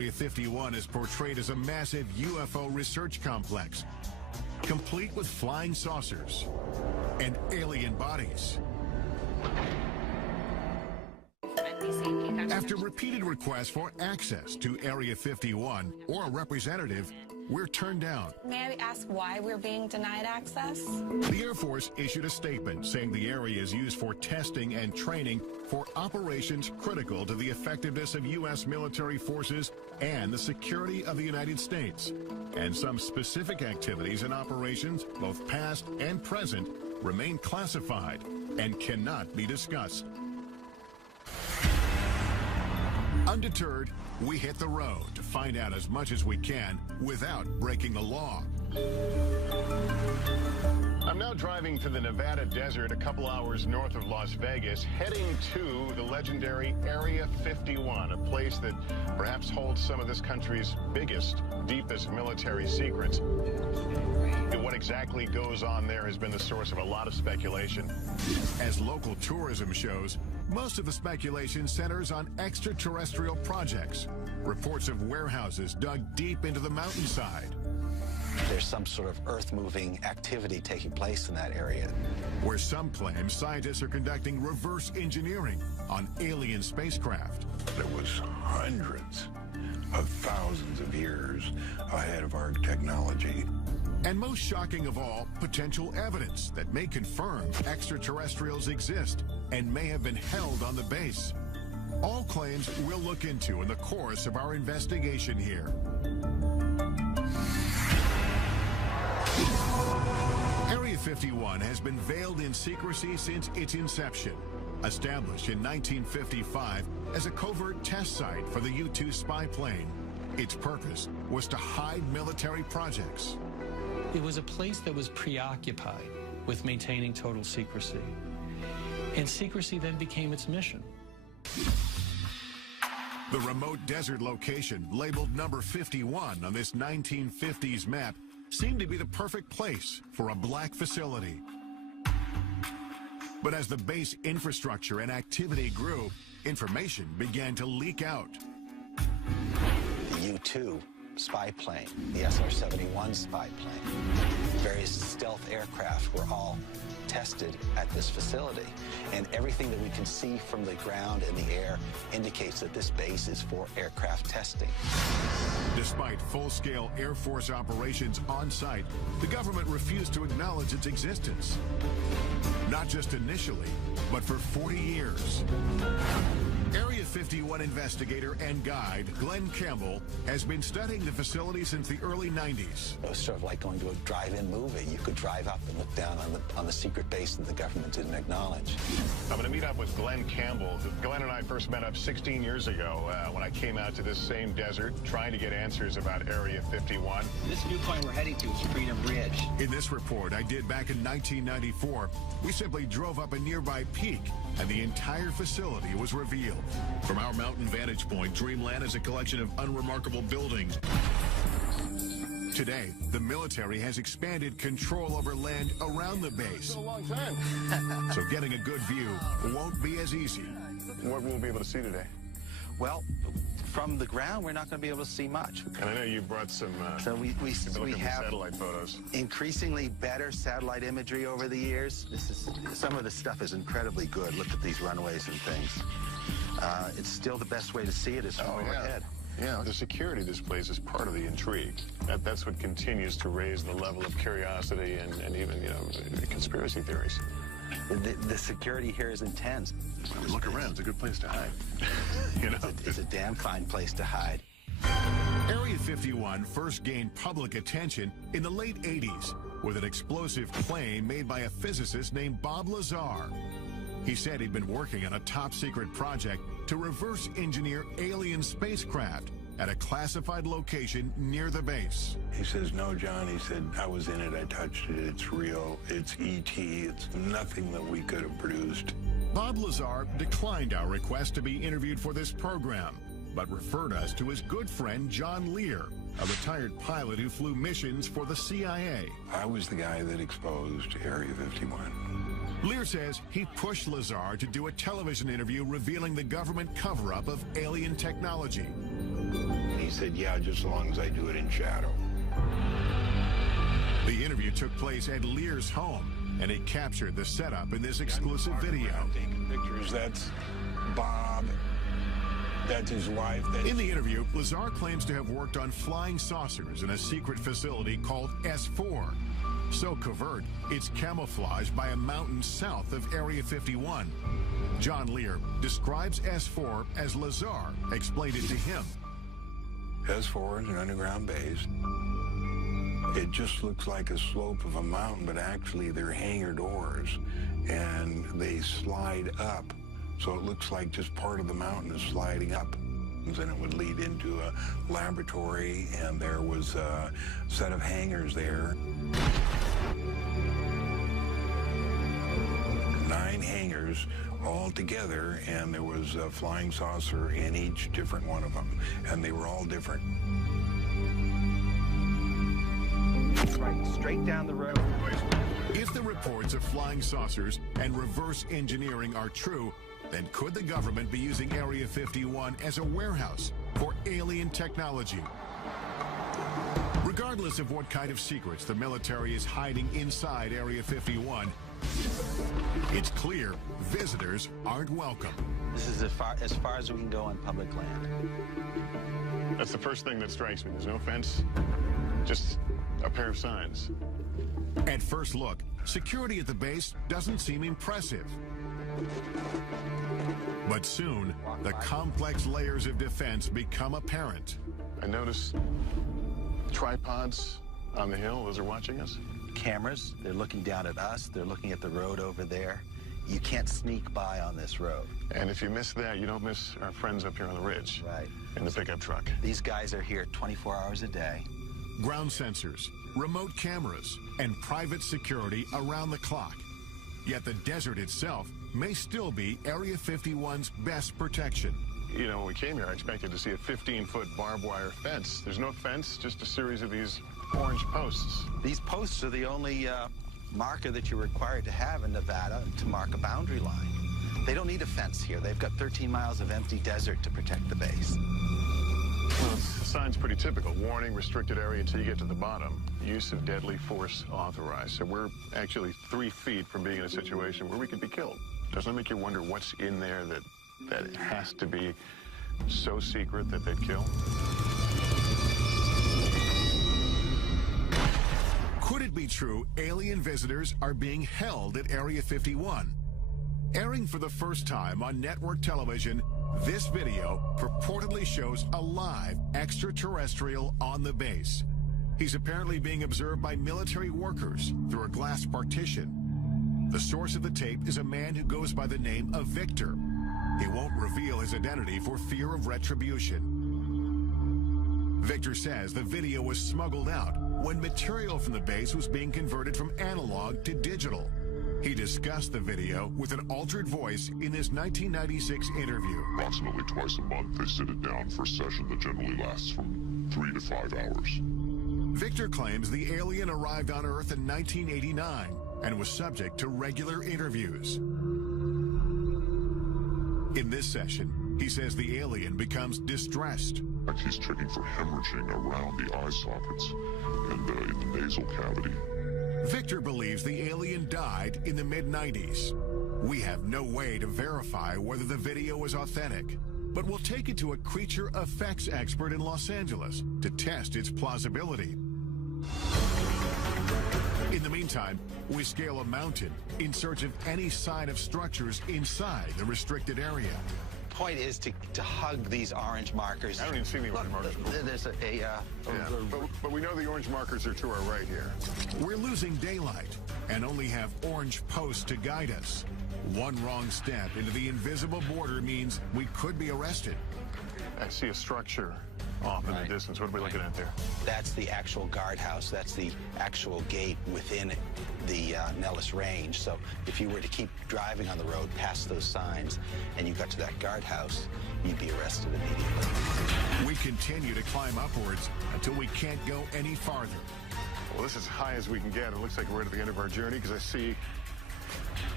Area 51 is portrayed as a massive UFO research complex, complete with flying saucers and alien bodies. After repeated requests for access to Area 51 or a representative, we're turned down. May I ask why we're being denied access? The Air Force issued a statement saying the area is used for testing and training for operations critical to the effectiveness of U.S. military forces and the security of the United States. And some specific activities and operations, both past and present, remain classified and cannot be discussed. Undeterred, we hit the road to find out as much as we can without breaking the law. I'm now driving to the Nevada desert a couple hours north of Las Vegas, heading to the legendary Area 51, a place that perhaps holds some of this country's biggest, deepest military secrets. What exactly goes on there has been the source of a lot of speculation. As local tourism shows, most of the speculation centers on extraterrestrial projects, reports of warehouses dug deep into the mountainside. There's some sort of earth-moving activity taking place in that area. Where some claim scientists are conducting reverse engineering on alien spacecraft. It was hundreds of thousands of years ahead of our technology. And most shocking of all, potential evidence that may confirm extraterrestrials exist and may have been held on the base. All claims we'll look into in the course of our investigation here. Area 51 has been veiled in secrecy since its inception. Established in 1955 as a covert test site for the U-2 spy plane, its purpose was to hide military projects. It was a place that was preoccupied with maintaining total secrecy. And secrecy then became its mission. The remote desert location, labeled number 51 on this 1950s map, seemed to be the perfect place for a black facility. But as the base infrastructure and activity grew, information began to leak out. The U-2 spy plane, the SR-71 spy plane, various stealth aircraft were all tested at this facility. And everything that we can see from the ground and the air indicates that this base is for aircraft testing. Despite full-scale Air Force operations on site, the government refused to acknowledge its existence. Not just initially, but for 40 years. Area 51 investigator and guide Glenn Campbell has been studying the facility since the early 90s. It was sort of like going to a drive-in movie. You could drive up and look down on the secret base that the government didn't acknowledge. I'm going to meet up with Glenn Campbell. Glenn and I first met up 16 years ago when I came out to this same desert trying to get answers about Area 51. This new point we're heading to is Freedom Ridge. In this report I did back in 1994, we simply drove up a nearby peak and the entire facility was revealed. From our mountain vantage point, Dreamland is a collection of unremarkable buildings. Today, the military has expanded control over land around the base. It's been a long time. So getting a good view won't be as easy. What will we be able to see today? Well, from the ground, we're not going to be able to see much. And I know you brought some So we have satellite photos. Increasingly better satellite imagery over the years. Some of the stuff is incredibly good. Look at these runways and things. It's still the best way to see it is from overhead. Yeah, the security of this place is part of the intrigue. That's what continues to raise the level of curiosity and even, conspiracy theories. The security here is intense. When we look around, it's a good place to hide. It's a damn fine place to hide. Area 51 first gained public attention in the late 80s with an explosive claim made by a physicist named Bob Lazar. He said he'd been working on a top-secret project to reverse engineer alien spacecraft at a classified location near the base. He says, no, John, he said, I was in it, I touched it, it's real, it's E.T., it's nothing that we could have produced. Bob Lazar declined our request to be interviewed for this program, but referred us to his good friend John Lear, a retired pilot who flew missions for the CIA. I was the guy that exposed Area 51. Lear says he pushed Lazar to do a television interview revealing the government cover-up of alien technology. He said, yeah, just as long as I do it in shadow. The interview took place at Lear's home, and it captured the setup in this exclusive video. Taking pictures. That's Bob. That's his wife. In the interview, Lazar claims to have worked on flying saucers in a secret facility called S4. So covert, it's camouflaged by a mountain south of Area 51. John Lear describes S4 as Lazar explained it to him. S4 is an underground base. It just looks like a slope of a mountain, but actually they're hangar doors, and they slide up. So it looks like just part of the mountain is sliding up. And it would lead into a laboratory, and there was a set of hangars there. 9 hangars all together, and there was a flying saucer in each different one of them, and they were all different. Right, straight down the road. If the reports of flying saucers and reverse engineering are true, then could the government be using Area 51 as a warehouse for alien technology? Regardless of what kind of secrets the military is hiding inside Area 51, it's clear visitors aren't welcome. This is as far as we can go on public land. That's the first thing that strikes me. There's no fence, just a pair of signs. At first look, security at the base doesn't seem impressive. But soon, the complex layers of defense become apparent. I notice tripods on the hill. Those are watching us. Cameras, they're looking down at us. They're looking at the road over there. You can't sneak by on this road. And if you miss that, you don't miss our friends up here on the ridge. Right. In the pickup truck. These guys are here 24 hours a day. Ground sensors, remote cameras, and private security around the clock. Yet the desert itself may still be Area 51's best protection. You know, when we came here, I expected to see a 15-foot barbed wire fence. There's no fence, just a series of these orange posts. These posts are the only marker that you're required to have in Nevada to mark a boundary line. They don't need a fence here. They've got 13 miles of empty desert to protect the base. Well, the sign's pretty typical. Warning, restricted area until you get to the bottom. Use of deadly force authorized. So we're actually 3 feet from being in a situation where we could be killed. Doesn't it make you wonder what's in there that has to be so secret that they'd kill? Could it be true alien visitors are being held at Area 51? Airing for the first time on network television, this video purportedly shows a live extraterrestrial on the base. He's apparently being observed by military workers through a glass partition. The source of the tape is a man who goes by the name of Victor. He won't reveal his identity for fear of retribution. Victor says the video was smuggled out when material from the base was being converted from analog to digital. He discussed the video with an altered voice in this 1996 interview. Approximately twice a month, they sit it down for a session that generally lasts from 3 to 5 hours. Victor claims the alien arrived on Earth in 1989 and was subject to regular interviews. In this session, he says the alien becomes distressed. He's checking for hemorrhaging around the eye sockets and in the nasal cavity. Victor believes the alien died in the mid-90s. We have no way to verify whether the video is authentic, but we'll take it to a creature effects expert in Los Angeles to test its plausibility. In the meantime, we scale a mountain in search of any sign of structures inside the restricted area. The point is to hug these orange markers. I don't even see the orange markers. There's but we know the orange markers are to our right here. We're losing daylight and only have orange posts to guide us. One wrong step into the invisible border means we could be arrested. I see a structure off in the distance. What are we looking at there? That's the actual guardhouse. That's the actual gate within the Nellis Range. So if you were to keep driving on the road past those signs and you got to that guardhouse, you'd be arrested immediately. We continue to climb upwards until we can't go any farther. Well, this is as high as we can get. It looks like we're at the end of our journey because I see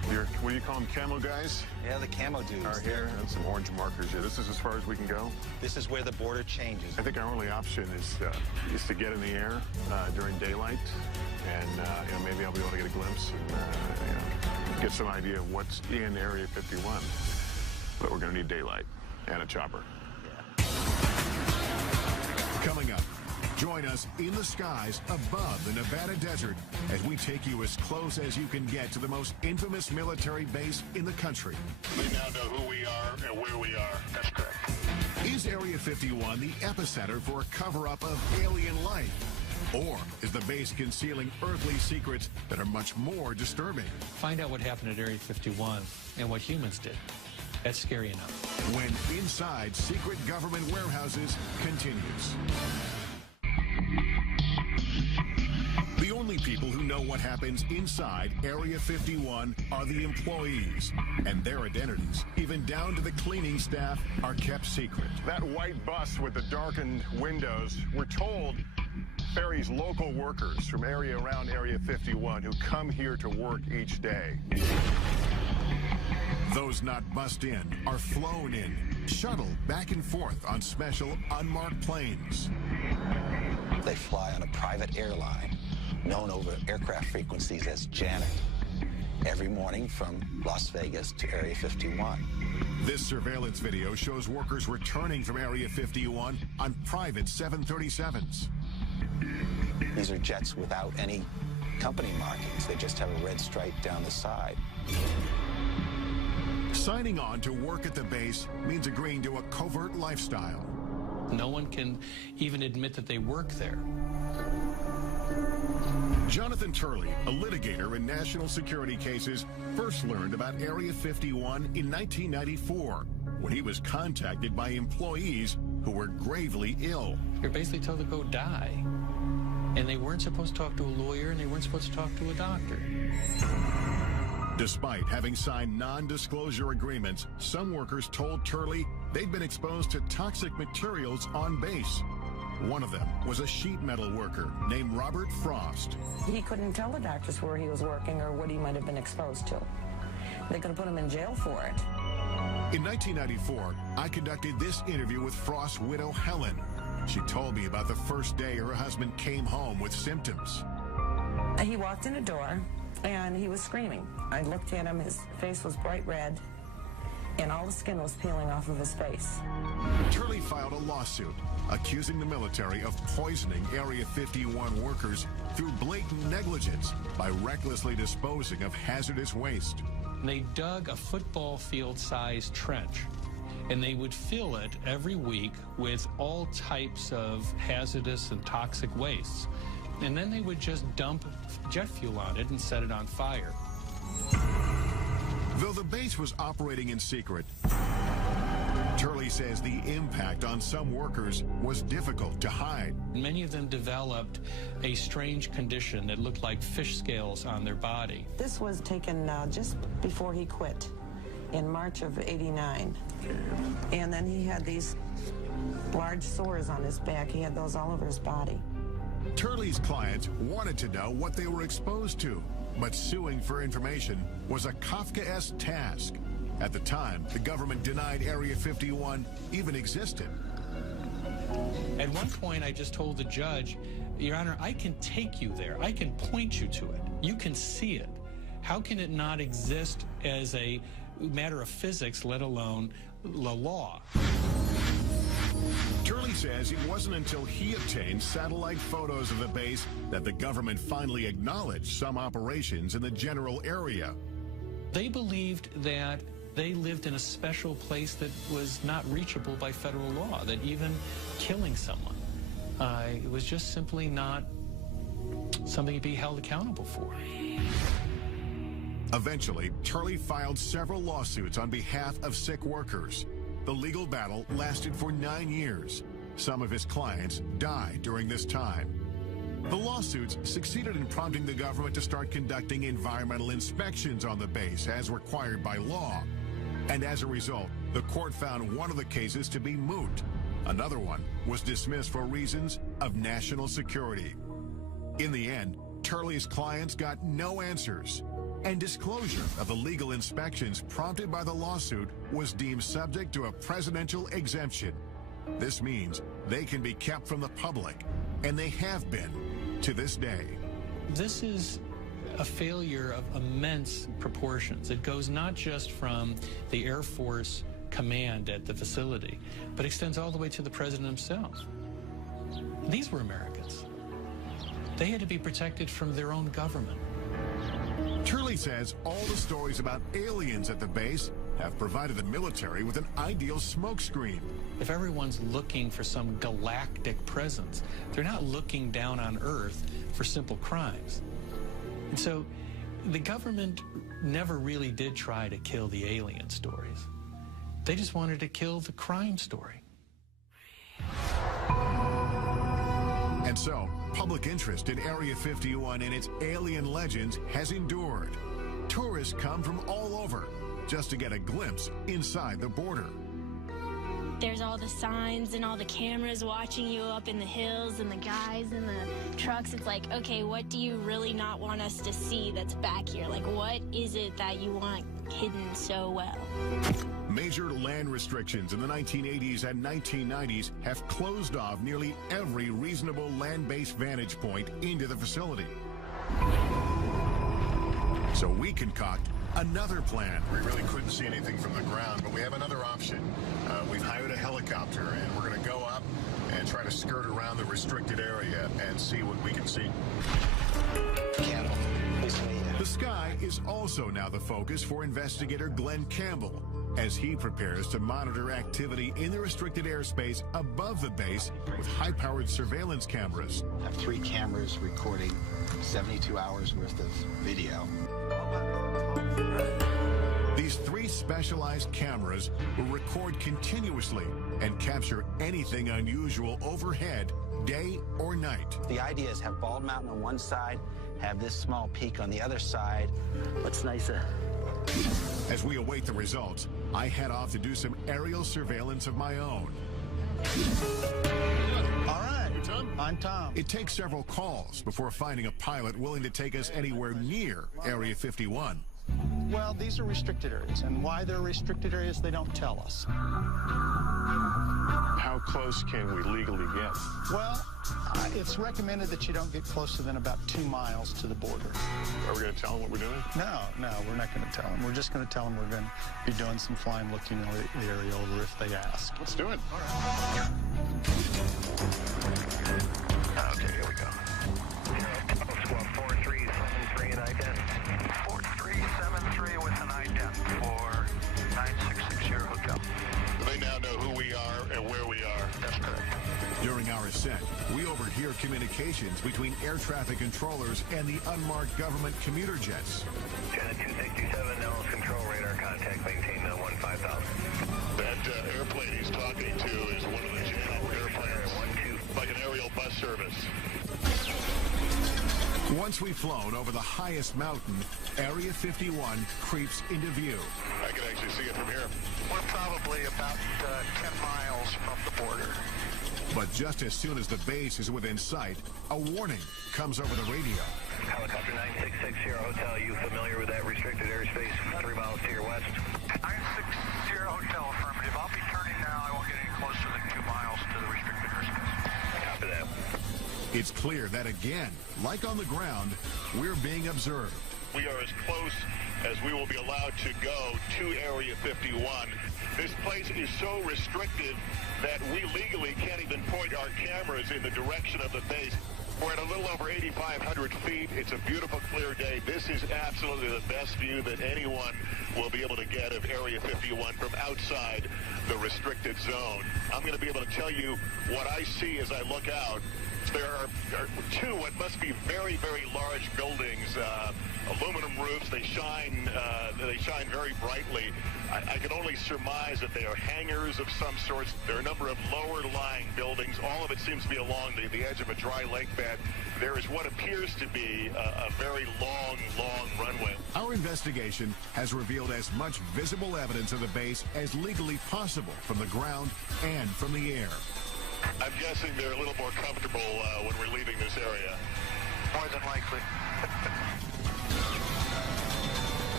What do you call them, camo guys? Yeah, the camo dudes. Are here, and some orange markers here. This is as far as we can go? This is where the border changes. I think our only option is to get in the air during daylight, and maybe I'll be able to get a glimpse and get some idea of what's in Area 51. But we're going to need daylight and a chopper. Yeah. Coming up, join us in the skies above the Nevada desert as we take you as close as you can get to the most infamous military base in the country. We now know who we are and where we are. That's correct. Is Area 51 the epicenter for a cover-up of alien life? Or is the base concealing earthly secrets that are much more disturbing? Find out what happened at Area 51 and what humans did. That's scary enough. When Inside Secret Government Warehouses continues. The only people who know what happens inside Area 51 are the employees, and their identities, even down to the cleaning staff, are kept secret. That white bus with the darkened windows, we're told, ferries local workers from around Area 51 who come here to work each day. Those not bussed in are flown in, shuttled back and forth on special unmarked planes. They fly on a private airline known over aircraft frequencies as Janet every morning from Las Vegas to Area 51. This surveillance video shows workers returning from Area 51 on private 737s. These are jets without any company markings. They just have a red stripe down the side. Signing on to work at the base means agreeing to a covert lifestyle. No one can even admit that they work there. Jonathan Turley, a litigator in national security cases, first learned about Area 51 in 1994 when he was contacted by employees who were gravely ill. You're basically told to go die. And they weren't supposed to talk to a lawyer, and they weren't supposed to talk to a doctor. Despite having signed non-disclosure agreements, some workers told Turley they'd been exposed to toxic materials on base. One of them was a sheet metal worker named Robert Frost. He couldn't tell the doctors where he was working or what he might have been exposed to. They could have put him in jail for it. In 1994, I conducted this interview with Frost's widow, Helen. She told me about the first day her husband came home with symptoms. He walked in a door and he was screaming. I looked at him, his face was bright red, and all the skin was peeling off of his face. Turley filed a lawsuit accusing the military of poisoning Area 51 workers through blatant negligence by recklessly disposing of hazardous waste. They dug a football field-sized trench, and they would fill it every week with all types of hazardous and toxic wastes. And then they would just dump jet fuel on it and set it on fire. Though the base was operating in secret, Turley says the impact on some workers was difficult to hide. Many of them developed a strange condition that looked like fish scales on their body. This was taken just before he quit in March of '89. And then he had these large sores on his back. He had those all over his body. Turley's clients wanted to know what they were exposed to, but suing for information was a Kafkaesque task. At the time, the government denied Area 51 even existed. At one point, I just told the judge, Your Honor, I can take you there. I can point you to it. You can see it. How can it not exist as a matter of physics, let alone the law? Turley says it wasn't until he obtained satellite photos of the base that the government finally acknowledged some operations in the general area. They believed that they lived in a special place that was not reachable by federal law, that even killing someone was just simply not something to be held accountable for. Eventually, Turley filed several lawsuits on behalf of sick workers. The legal battle lasted for 9 years. Some of his clients died during this time. The lawsuits succeeded in prompting the government to start conducting environmental inspections on the base as required by law. And as a result, the court found one of the cases to be moot. Another one was dismissed for reasons of national security. In the end, Turley's clients got no answers. and disclosure of the legal inspections prompted by the lawsuit was deemed subject to a presidential exemption. This means they can be kept from the public, and they have been to this day. This is a failure of immense proportions. It goes not just from the Air Force command at the facility, but extends all the way to the president himself. These were Americans. They had to be protected from their own government. Turley says all the stories about aliens at the base have provided the military with an ideal smokescreen. If everyone's looking for some galactic presence, they're not looking down on Earth for simple crimes. And so the government never really did try to kill the alien stories. They just wanted to kill the crime story. And so, public interest in Area 51 and its alien legends has endured. Tourists come from all over just to get a glimpse inside the border. There's all the signs and all the cameras watching you up in the hills and the guys in the trucks. It's like, okay, what do you really not want us to see that's back here? Like, what is it that you want hidden so well? Major land restrictions in the 1980s and 1990s have closed off nearly every reasonable land-based vantage point into the facility. So we concoct another plan. We really couldn't see anything from the ground, but we have another option. We've hired a helicopter, and we're going to go up and try to skirt around the restricted area and see what we can see. The sky is also now the focus for investigator Glenn Campbell as he prepares to monitor activity in the restricted airspace above the base with high-powered surveillance cameras. I have 3 cameras recording 72 hours worth of video. These 3 specialized cameras will record continuously and capture anything unusual overhead, day or night. The idea is have Bald Mountain on one side, have this small peak on the other side. What's nicer? As we await the results, I head off to do some aerial surveillance of my own. All right, Tom. I'm Tom. It takes several calls before finding a pilot willing to take us anywhere near Area 51. Well, these are restricted areas, and why they're restricted areas, they don't tell us. How close can we legally get? Well, it's recommended that you don't get closer than about 2 miles to the border. Are we going to tell them what we're doing? No, we're not going to tell them. We're just going to tell them we're going to be doing some flying, looking the area over if they ask. Let's do it. Okay, here we go. Squad 4373 and ident. 4373 with an ident for 9660 Hotel. They now know who we are and where we are. That's correct. During our ascent, we overhear communications between air traffic controllers and the unmarked government commuter jets. Janet 267, Nellis control radar contact, maintain 15,000. That airplane he's talking to is one of the Janet airplanes, like an aerial bus service. Once we've flown over the highest mountain, Area 51 creeps into view. I can actually see it from here. We're probably about 10 miles from the border. But just as soon as the base is within sight, a warning comes over the radio. Helicopter 9660 Hotel, you familiar with that restricted airspace 3 miles to your west? 960 Hotel, affirmative. I'll be turning now. I won't get any closer than 2 miles to the restricted airspace. Copy that. It's clear that again, like on the ground, we're being observed. We are as close as we will be allowed to go to Area 51. This place is so restricted that we legally can't even point our cameras in the direction of the base. We're at a little over 8,500 feet. It's a beautiful, clear day. This is absolutely the best view that anyone will be able to get of Area 51 from outside the restricted zone. I'm going to be able to tell you what I see as I look out. There are 2 what must be very, very large buildings, aluminum roofs. They shine very brightly. I can only surmise that they are hangars of some sorts. There are a number of lower-lying buildings. All of it seems to be along the edge of a dry lake bed. There is what appears to be a very long runway. Our investigation has revealed as much visible evidence of the base as legally possible from the ground and from the air. I'm guessing they're a little more comfortable when we're leaving this area. More than likely.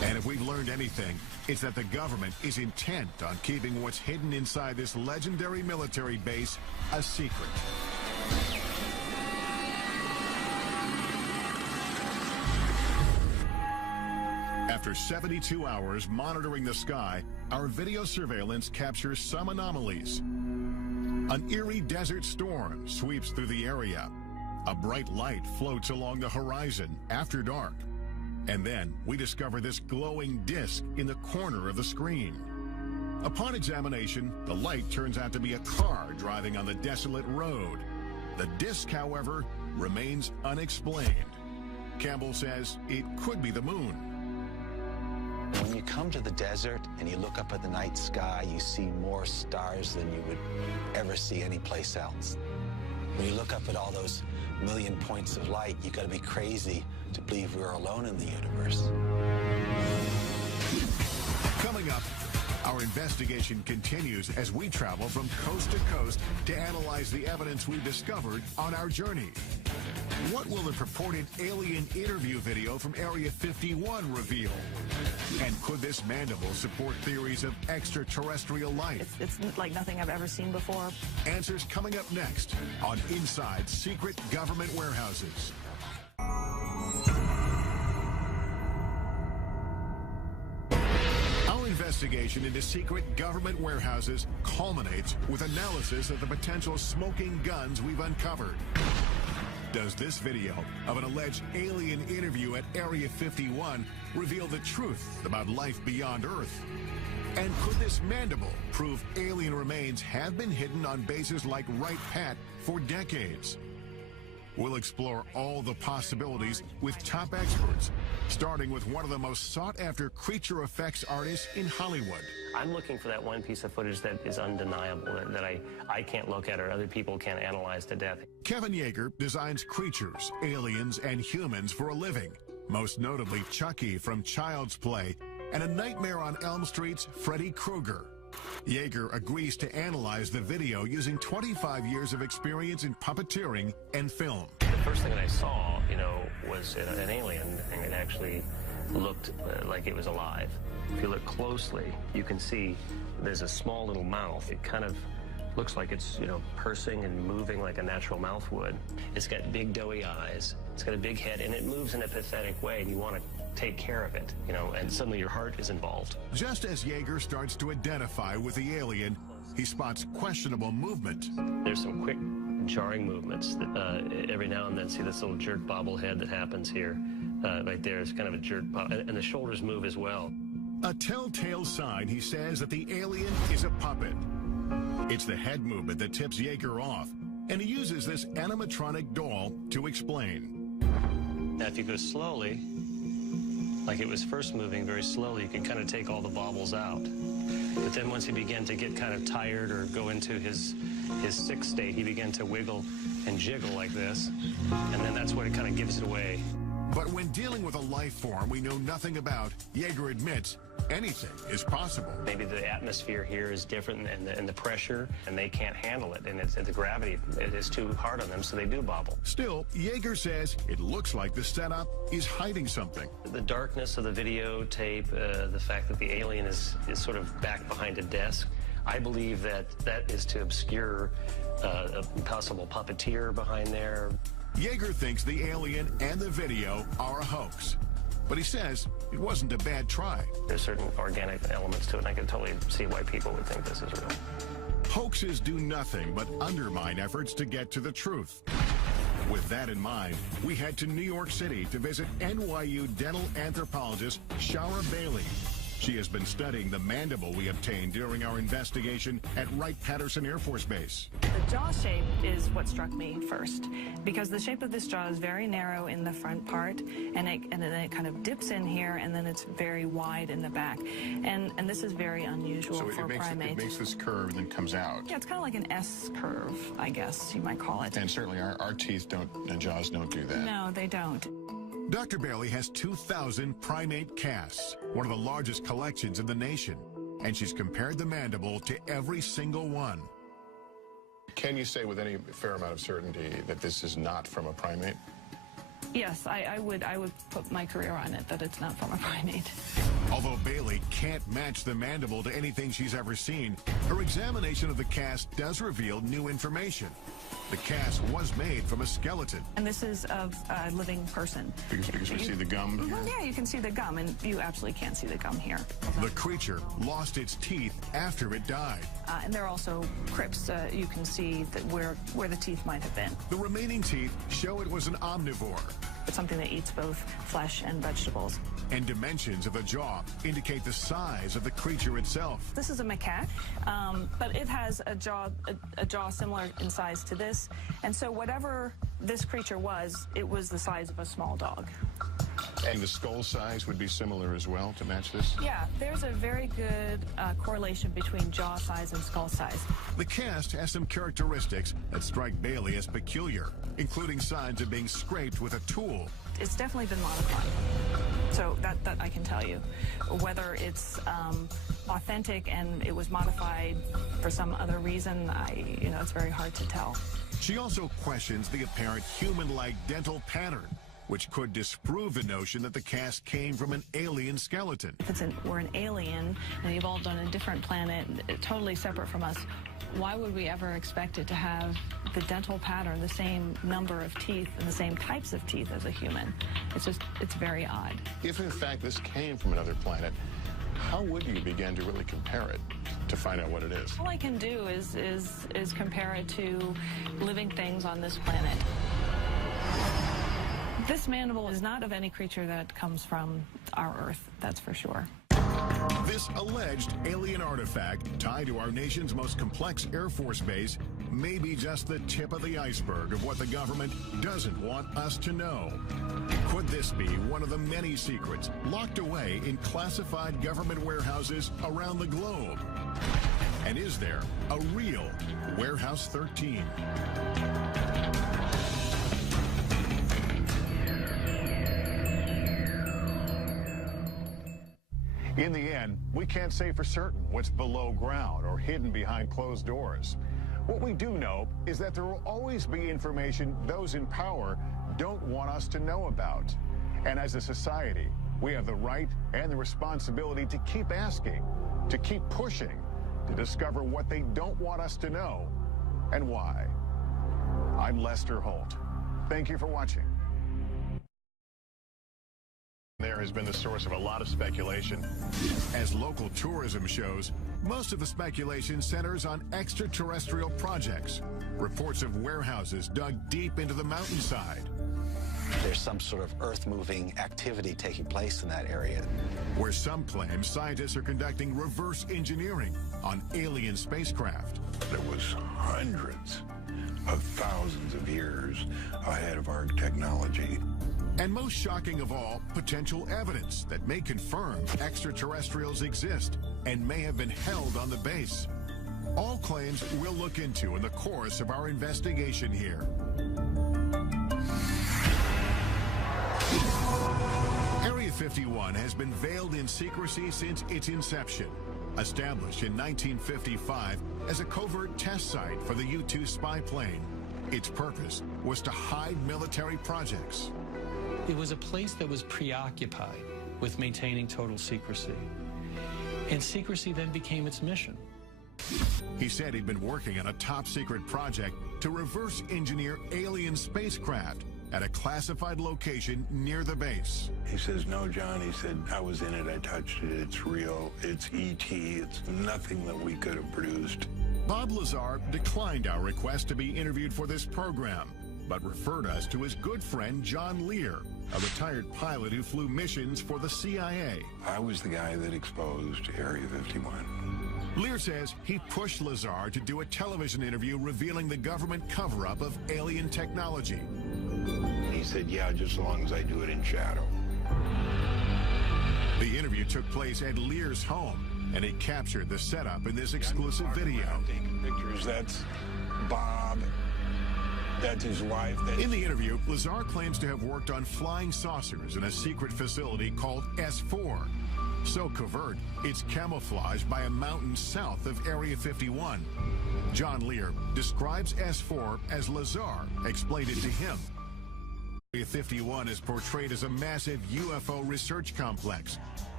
And if we've learned anything, it's that the government is intent on keeping what's hidden inside this legendary military base a secret. After 72 hours monitoring the sky, our video surveillance captures some anomalies. An eerie desert storm sweeps through the area. A bright light floats along the horizon after dark. And then we discover this glowing disc in the corner of the screen. Upon examination, the light turns out to be a car driving on the desolate road. The disc, however, remains unexplained. Campbell says it could be the moon. When you come to the desert and you look up at the night sky, you see more stars than you would ever see anyplace else. When you look up at all those million points of light, you got to be crazy to believe we're alone in the universe. Coming up, our investigation continues as we travel from coast to coast to analyze the evidence we've discovered on our journey. What will the purported alien interview video from Area 51 reveal? And could this mandible support theories of extraterrestrial life? It's like nothing I've ever seen before. Answers coming up next on Inside Secret Government Warehouses. Our investigation into secret government warehouses culminates with analysis of the potential smoking guns we've uncovered. Does this video of an alleged alien interview at Area 51 reveal the truth about life beyond Earth? And could this mandible prove alien remains have been hidden on bases like Wright Pat for decades? We'll explore all the possibilities with top experts, starting with one of the most sought-after creature effects artists in Hollywood. I'm looking for that one piece of footage that is undeniable, that I can't look at or other people can't analyze to death. Kevin Yeager designs creatures, aliens, and humans for a living, most notably Chucky from Child's Play and A Nightmare on Elm Street's Freddy Krueger. Yeager agrees to analyze the video using 25 years of experience in puppeteering and film. The first thing that I saw, was an alien, and it actually looked like it was alive. If you look closely, you can see there's a small little mouth. It kind of looks like it's, pursing and moving like a natural mouth would. It's got big doughy eyes. It's got a big head, and it moves in a pathetic way, and you want to take care of it, and suddenly your heart is involved. Just as Yeager starts to identify with the alien, he spots questionable movement. There's some quick, jarring movements that every now and then see this little jerk bobblehead that happens here. Right there is kind of a jerk bob, and the shoulders move as well. A telltale sign, he says, that the alien is a puppet. It's the head movement that tips Yeager off, and he uses this animatronic doll to explain. Now, if you go slowly, like it was first moving very slowly, you can kind of take all the bobbles out. But then once he began to get kind of tired or go into his sick state, he began to wiggle and jiggle like this, and then that's what it kind of gives it away. But when dealing with a life form we know nothing about, Yeager admits anything is possible. Maybe the atmosphere here is different and the pressure, and they can't handle it, and the gravity, it is too hard on them, so they do bobble. Still, Yeager says it looks like the setup is hiding something. The darkness of the videotape, the fact that the alien is sort of back behind a desk, I believe that is to obscure a possible puppeteer behind there. Yeager thinks the alien and the video are a hoax, but he says it wasn't a bad try. There's certain organic elements to it, and I can totally see why people would think this is real. Hoaxes do nothing but undermine efforts to get to the truth. With that in mind, we head to New York City to visit NYU dental anthropologist Shara Bailey. She has been studying the mandible we obtained during our investigation at Wright-Patterson Air Force Base. The jaw shape is what struck me first, because the shape of this jaw is very narrow in the front part, and then it kind of dips in here, and then it's very wide in the back. And this is very unusual for a primate. It makes this curve and then comes out. Yeah, it's kind of like an S curve, I guess you might call it. And certainly our teeth and jaws don't do that. No, they don't. Dr. Bailey has 2,000 primate casts, one of the largest collections in the nation, and she's compared the mandible to every single one. Can you say with any fair amount of certainty that this is not from a primate? Yes, I would put my career on it that it's not from a primate. Although Bailey can't match the mandible to anything she's ever seen, her examination of the cast does reveal new information. The cast was made from a skeleton. And this is of a living person. Because we see the gum here? Yeah, you can see the gum, and you absolutely can't see the gum here. The creature lost its teeth after it died. And there are also crypts. You can see that where the teeth might have been. The remaining teeth show it was an omnivore. It's something that eats both flesh and vegetables. And dimensions of the jaw indicate the size of the creature itself. This is a macaque, but it has a jaw similar in size to this. And so whatever this creature was, it was the size of a small dog. And the skull size would be similar as well to match this? Yeah, there's a very good correlation between jaw size and skull size. The cast has some characteristics that strike Bailey as peculiar, including signs of being scraped with a tool. It's definitely been modified. So that I can tell you. Whether it's authentic and it was modified for some other reason, it's very hard to tell. She also questions the apparent human-like dental pattern, which could disprove the notion that the cast came from an alien skeleton. If we're an alien and evolved on a different planet, totally separate from us, why would we ever expect it to have the dental pattern, the same number of teeth and the same types of teeth as a human? It's very odd. If in fact this came from another planet, how would you begin to really compare it to find out what it is? All I can do is compare it to living things on this planet. This mandible is not of any creature that comes from our Earth, that's for sure. This alleged alien artifact tied to our nation's most complex Air Force base may be just the tip of the iceberg of what the government doesn't want us to know. Could this be one of the many secrets locked away in classified government warehouses around the globe? And is there a real Warehouse 13? In the end, we can't say for certain what's below ground or hidden behind closed doors. What we do know is that there will always be information those in power don't want us to know about. And as a society, we have the right and the responsibility to keep asking, to keep pushing, to discover what they don't want us to know and why. I'm Lester Holt. Thank you for watching. There has been the source of a lot of speculation. As local tourism shows, most of the speculation centers on extraterrestrial projects, reports of warehouses dug deep into the mountainside. There's some sort of earth-moving activity taking place in that area. Where some claim scientists are conducting reverse engineering on alien spacecraft. There was hundreds of thousands of years ahead of our technology. And most shocking of all, potential evidence that may confirm extraterrestrials exist and may have been held on the base. All claims we'll look into in the course of our investigation here. Area 51 has been veiled in secrecy since its inception. Established in 1955 as a covert test site for the U-2 spy plane, its purpose was to hide military projects. It was a place that was preoccupied with maintaining total secrecy. And secrecy then became its mission. He said he'd been working on a top-secret project to reverse engineer alien spacecraft at a classified location near the base. He says, no, John, he said, I was in it, I touched it, it's real, it's ET, it's nothing that we could have produced. Bob Lazar declined our request to be interviewed for this program, but referred us to his good friend John Lear, a retired pilot who flew missions for the CIA. I was the guy that exposed Area 51. Lear says he pushed Lazar to do a television interview revealing the government cover-up of alien technology. He said, yeah, just as long as I do it in shadow. The interview took place at Lear's home, and he captured the setup in this exclusive video. Taking pictures, that's Bob. That's his wife. In the interview, Lazar claims to have worked on flying saucers in a secret facility called S4. So covert, it's camouflaged by a mountain south of Area 51. John Lear describes S4 as Lazar explained it to him. Area 51 is portrayed as a massive UFO research complex.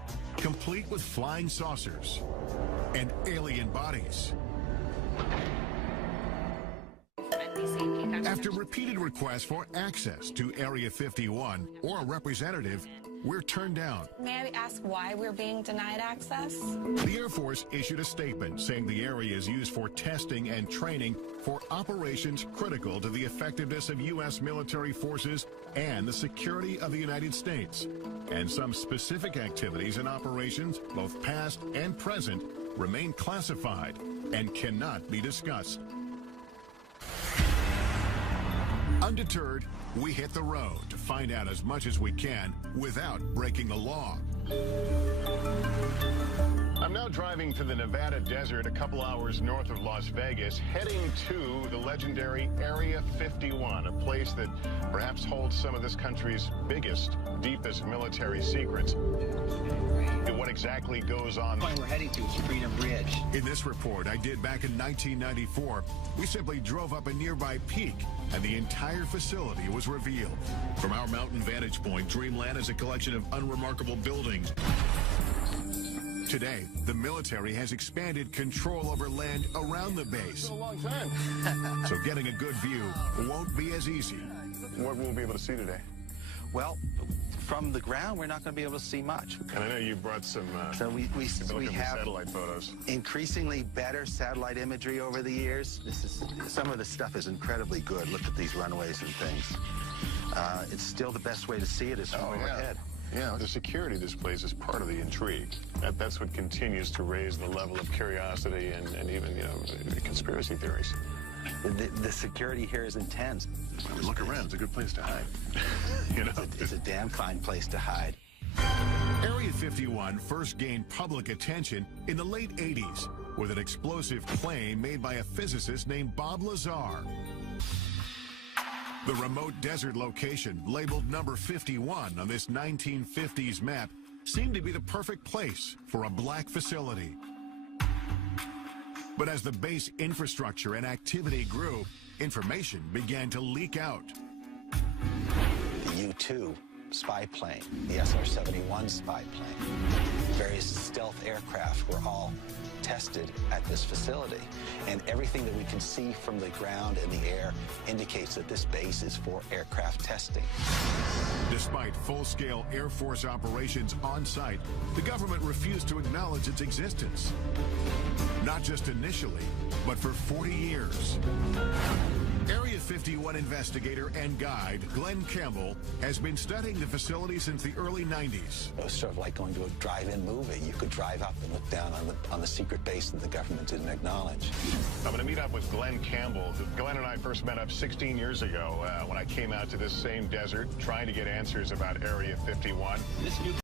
complete with flying saucers and alien bodies. After repeated requests for access to Area 51 or a representative, we're turned down. May I ask why we're being denied access? The Air Force issued a statement saying the area is used for testing and training for operations critical to the effectiveness of U.S. military forces and the security of the United States. And some specific activities and operations, both past and present, remain classified and cannot be discussed. Undeterred, we hit the road to find out as much as we can without breaking the law. I'm now driving to the Nevada desert a couple hours north of Las Vegas, heading to the legendary Area 51, a place that perhaps holds some of this country's biggest, deepest military secrets. What exactly goes on? The point we're heading to is Freedom Bridge. In this report I did back in 1994, we simply drove up a nearby peak and the entire facility was revealed. From our mountain vantage point, Dreamland is a collection of unremarkable buildings. Today, the military has expanded control over land around the base. It's been a long time. So getting a good view won't be as easy. What will we be able to see today? Well, from the ground, we're not going to be able to see much. And I know you brought some so we have satellite photos. Increasingly better satellite imagery over the years. Some of the stuff is incredibly good. Look at these runways and things. It's still the best way to see it is from overhead. Yeah, the security of this place is part of the intrigue. That's what continues to raise the level of curiosity and even, conspiracy theories. The security here is intense. Look around. It's a good place to hide. It's a damn fine place to hide. Area 51 first gained public attention in the late 80s with an explosive claim made by a physicist named Bob Lazar. The remote desert location, labeled number 51 on this 1950s map, seemed to be the perfect place for a black facility. But as the base infrastructure and activity grew, information began to leak out. The U-2 spy plane, the SR-71 spy plane, various stealth aircraft were all tested at this facility. And everything that we can see from the ground and the air indicates that this base is for aircraft testing. Despite full-scale Air Force operations on site, the government refused to acknowledge its existence. Not just initially, but for 40 years. Area 51 investigator and guide Glenn Campbell has been studying the facility since the early 90s. It was sort of like going to a drive-in movie. You could drive up and look down on the secret base that the government didn't acknowledge. I'm going to meet up with Glenn Campbell. Glenn and I first met up 16 years ago when I came out to this same desert trying to get answers about Area 51.